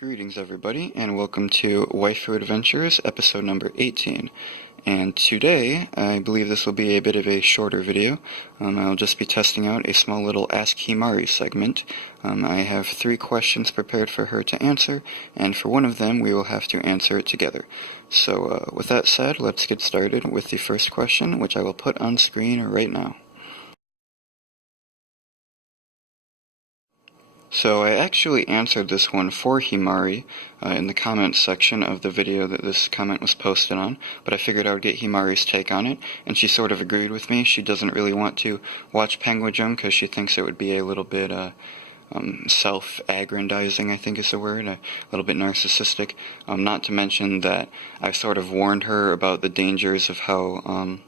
Greetings everybody, and welcome to Waifu Adventures, episode number 18. And today, I believe this will be a bit of a shorter video. I'll just be testing out a small little Ask Himari segment. I have 3 questions prepared for her to answer, and for one of them we will have to answer it together. So with that said, let's get started with the first question, which I will put on screen right now. So I actually answered this one for Himari in the comments section of the video that this comment was posted on, but I figured I would get Himari's take on it, and she sort of agreed with me. She doesn't really want to watch Penguin because she thinks it would be a little bit self-aggrandizing, I think is the word, a little bit narcissistic, not to mention that I sort of warned her about the dangers of how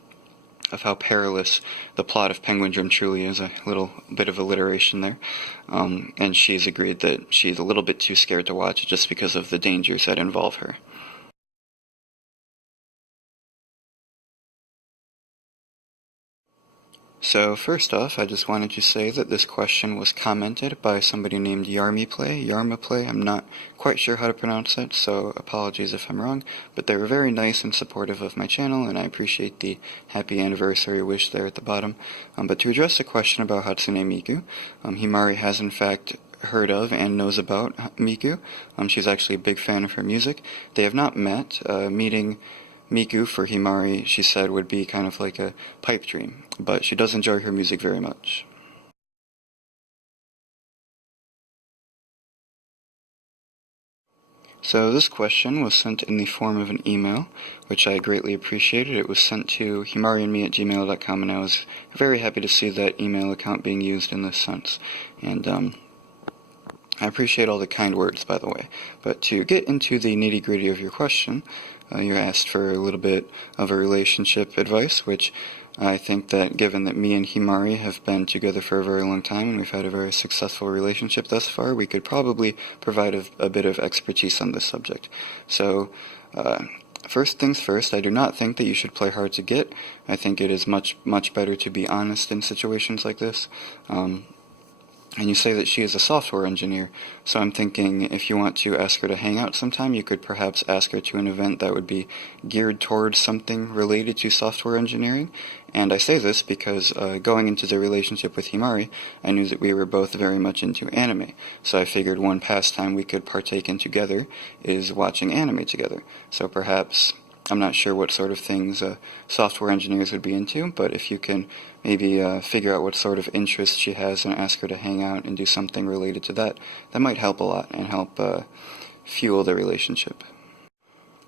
perilous the plot of Penguin Drum truly is, a little bit of alliteration there, and she's agreed that she's a little bit too scared to watch it just because of the dangers that involve her. So first off, I just wanted to say that this question was commented by somebody named Yarmaplay, I'm not quite sure how to pronounce it, so apologies if I'm wrong, but they were very nice and supportive of my channel, and I appreciate the happy anniversary wish there at the bottom. But to address the question about Hatsune Miku, Himari has in fact heard of and knows about Miku. She's actually a big fan of her music. They have not met. Meeting Miku for Himari, she said, would be kind of like a pipe dream, but she does enjoy her music very much. So this question was sent in the form of an email, which I greatly appreciated. It was sent to himariandme@gmail.com, and I was very happy to see that email account being used in this sense. And I appreciate all the kind words, by the way. But to get into the nitty-gritty of your question, you asked for a little bit of a relationship advice, which I think that given that me and Himari have been together for a very long time and we've had a very successful relationship thus far, we could probably provide a bit of expertise on this subject. So, first things first, I do not think that you should play hard to get. I think it is much better to be honest in situations like this. And you say that she is a software engineer, so I'm thinking if you want to ask her to hang out sometime, you could perhaps ask her to an event that would be geared towards something related to software engineering. And I say this because going into the relationship with Himari, I knew that we were both very much into anime, so I figured one pastime we could partake in together is watching anime together. So perhaps, I'm not sure what sort of things software engineers would be into, but if you can maybe figure out what sort of interest she has and ask her to hang out and do something related to that, that might help a lot and help fuel the relationship.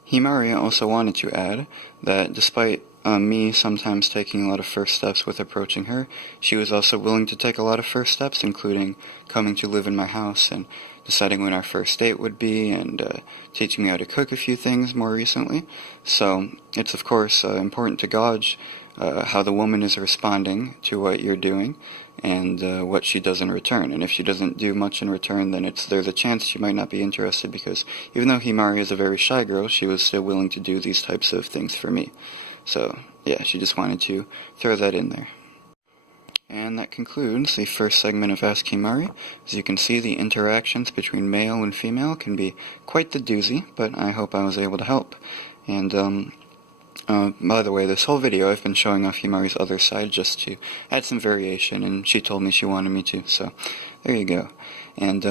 Himari also wanted to add that despite me sometimes taking a lot of first steps with approaching her, she was also willing to take a lot of first steps, including coming to live in my house and deciding when our first date would be, and teaching me how to cook a few things more recently. So it's of course important to gauge how the woman is responding to what you're doing and what she does in return. And if she doesn't do much in return, then there's a chance she might not be interested, because even though Himari is a very shy girl, she was still willing to do these types of things for me. So yeah, she just wanted to throw that in there. And that concludes the first segment of Ask Himari. As you can see, the interactions between male and female can be quite the doozy, but I hope I was able to help. And by the way, this whole video I've been showing off Himari's other side just to add some variation, and she told me she wanted me to, so there you go. And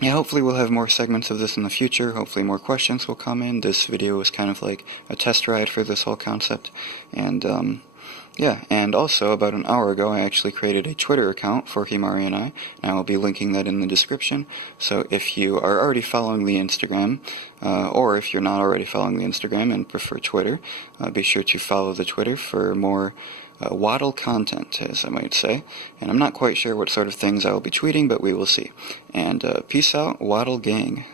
yeah, hopefully we'll have more segments of this in the future. Hopefully more questions will come in. This video was kind of like a test ride for this whole concept. And yeah, and also about an hour ago I actually created a Twitter account for Himari and I will be linking that in the description. So if you are already following the Instagram, or if you're not already following the Instagram and prefer Twitter, be sure to follow the Twitter for more waddle content, as I might say. And I'm not quite sure what sort of things I will be tweeting, but we will see. And peace out, Waddle Gang.